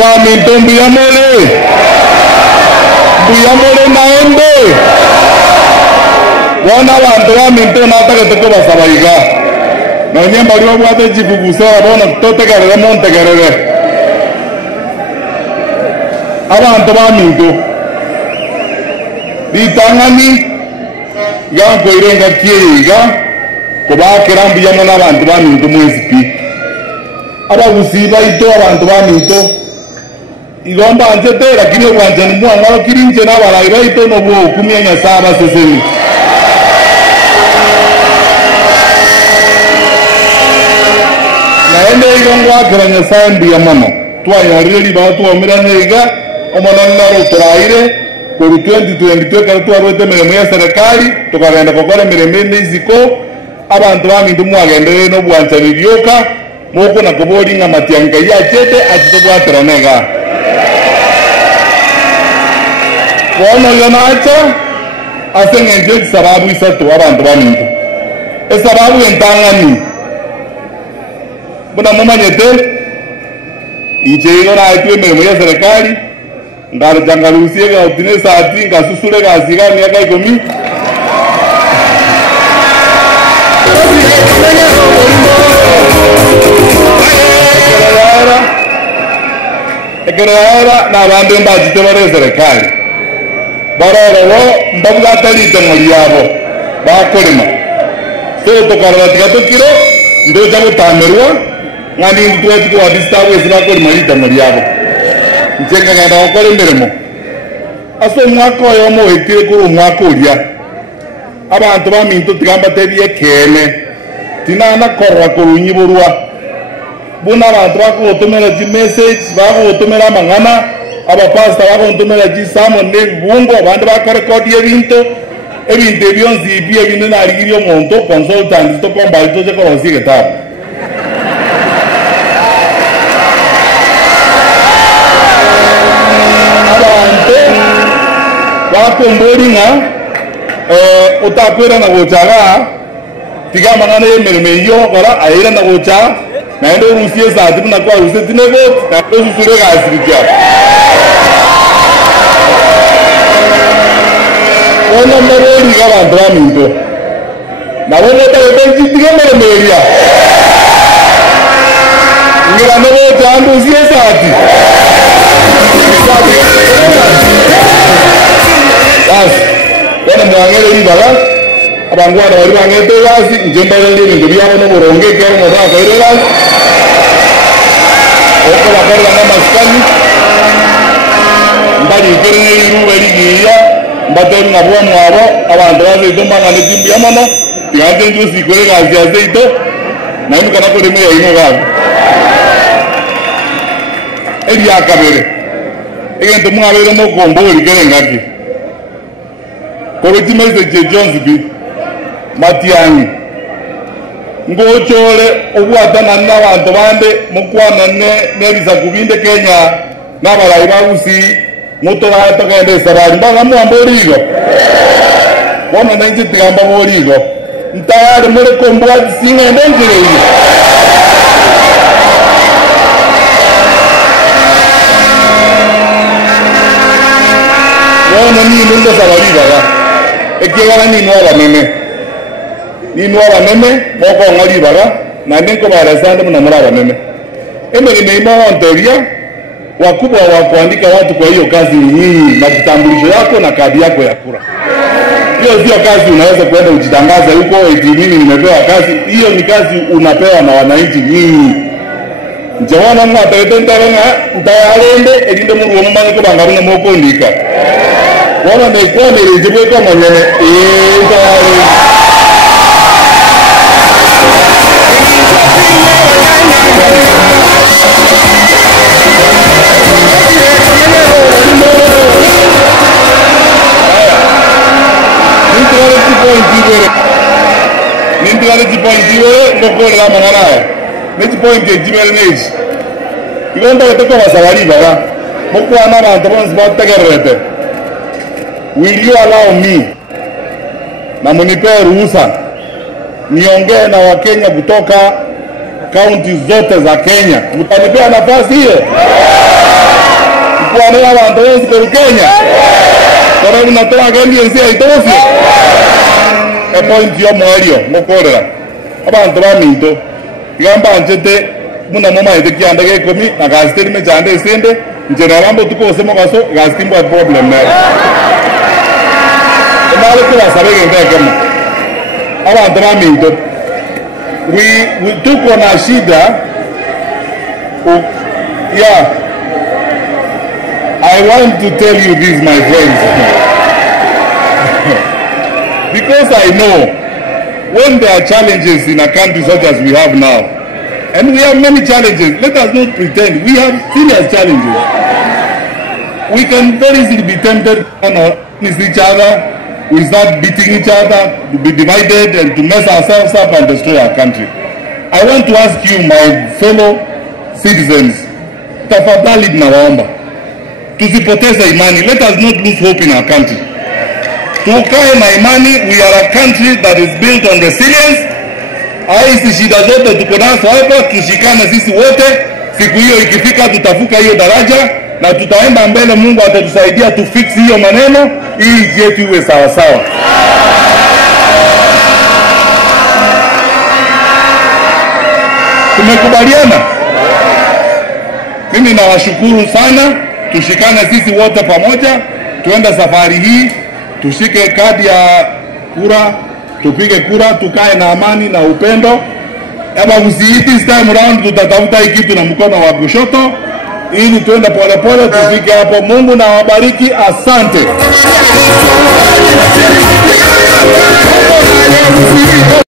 wa Minto Mbuyamole naende wana bantu wa Minto nataketeko basabaiga nonye mbaliwa bwate chifugusera bona totegerere montegerere abantu ba Minto bitangani yanko irenga kiyiga kubakira mbuyamo n'abantu ba Minto mwezi pi abagusiba ito abantu ba Minto igomba anjete lakini wanjani mwana kirinje na balaira ito no bwo kumyanya saba seseni naende igongwa akiranya sambi ya mama twayariri ba tuomiranyega omonanaro turaire kuri 2022 kandi twarwete mirimo ya serikali tukagenda gukora mirimo n'iziko abantu ba Minto mwagendere no bwanjani byoka moko na kubori nga matianga ya chete atitobwatira nega wono yonacha asengenje sababu isatu abantu ba Minto esababu entangani buna mumanyete ichego na itwe mirimo ya serikali ngaro jangalusie ga utine sati ngasusule ga siga miaka 10 ekerera na bandu mbajite bare serikali baroro mbabuga talite muri yabo bakorema so tokarwa tigatokiro ndo jago tamerwa ngani ndweti kwa distawe zibakori marita muri yabo njenga ngada okore mirimo aso mwako yo mo ekire ko mwako uria abantu ba Minto tigamba tebiye kene tinana korwa ko runyiburwa buna abantu bakutumira ji message bakutumira mangana abapasta bakutumira ji samon ne bungo abantu bakarecord ebintu byonzi ibye bintu narigiri omuntu consultant to komba ito je ko osige tabu abantu bakumboringa utakwera na gochaga tigamba ngana yemereme yo kora aira na gocha naende urusie sati na kwa rusie tinego na susule ga asirikia ona mereri ga bantu ba Minto na wona tabetenji tigemere meria ngira nego tandu usie sati wana mwangere ibala abangwana bari bangete basi njemba ndi bintu byabo no buronge kero mo ba kairela oko bakorera na maskani mbali kerene iru bari giya mbateri na bwa mwabo abantu baze domba ngane timbi yamono tigaje ndu sikore gazi azeito na imukana ko reme ya ino gabi eli akabere egento mwabere mo kombo likere ngaki Koriti message Jones bi Matiangi ngochole obwata nanna abantu bande mukwana nebiza kubinde Kenya nabalayi bagusi mutora atakaende sabari mbaga mwamboligo wona nanjye tigamba boligo ntayari muri kombwa singa ndengire iyi wona ni ndo sabari baga ekigara ni nuwa meme moko ngari baga na ndiko bara sande muna mura meme emerime imo onteria wakubwa wa kuandika watu kwa hiyo kazi nyinyi na kitambulisho yako na kadi yako ya kura. Hiyo sio kazi unaweza kwenda ujitangaza huko eti mimi nimepewa kazi. Hiyo ni kazi unapewa na wananchi nyinyi. Njawana mwata etentaranga ntayalende elinde mu Rwanda ko bangaruna moko ndika. Wana mekwa nirejibwe kwa manyene ntayalende Nindwale jipointiwe ngokole la mangana. Neji point ejimele neji. Igonda wetoko wasawali baba. Mokwana bantu bonzi bategerete. Will you allow me na munipe ruhusa niongee na Wakenya kutoka kaunti zote za Kenya. Mtanipea nafasi hiyo? Kuanea watu wengi kwa Kenya. Kwa nini natoa gani nsi haitoshi? Point yo mwario ngokorera. Abantu baminto. Igamba anjete muna mama itekianda ke komi na gasteri me jande sende njera rambo tuko sema kaso gastimbo problem na. Ndale kwa sababu ngeke kama. Abantu baminto. We took on a shida. Yeah. I want to tell you this, my friends. Because I know when there are challenges in a country such as we have now, and we have many challenges, let us not pretend we have serious challenges. We can very easily be tempted to miss each other. We start beating each other, to be divided and to mess ourselves up and destroy our country. I want to ask you, my fellow citizens, tafadhali nawaomba, tusipoteze imani. Let us not lose hope in our country. Tukae na imani. We are a country that is built on resilience. Hizi shida zote tuko nazo hapa, tushikane sisi wote. Siku hiyo ikifika tutavuka hiyo daraja na tutaenda mbele. Mungu atatusaidia tu fix hiyo maneno ili nchi yetu iwe sawa sawa. Tumekubaliana? Mimi nawashukuru sana. Tushikane sisi wote pamoja, tuende safari hii, tushike kadi ya kura, tupige kura, tukae na amani na upendo. Eba msiiti this time round tutatafuta hii kitu na mkono wa kushoto ili tuende pole pole tufike hapo. Mungu na wabariki. Asante.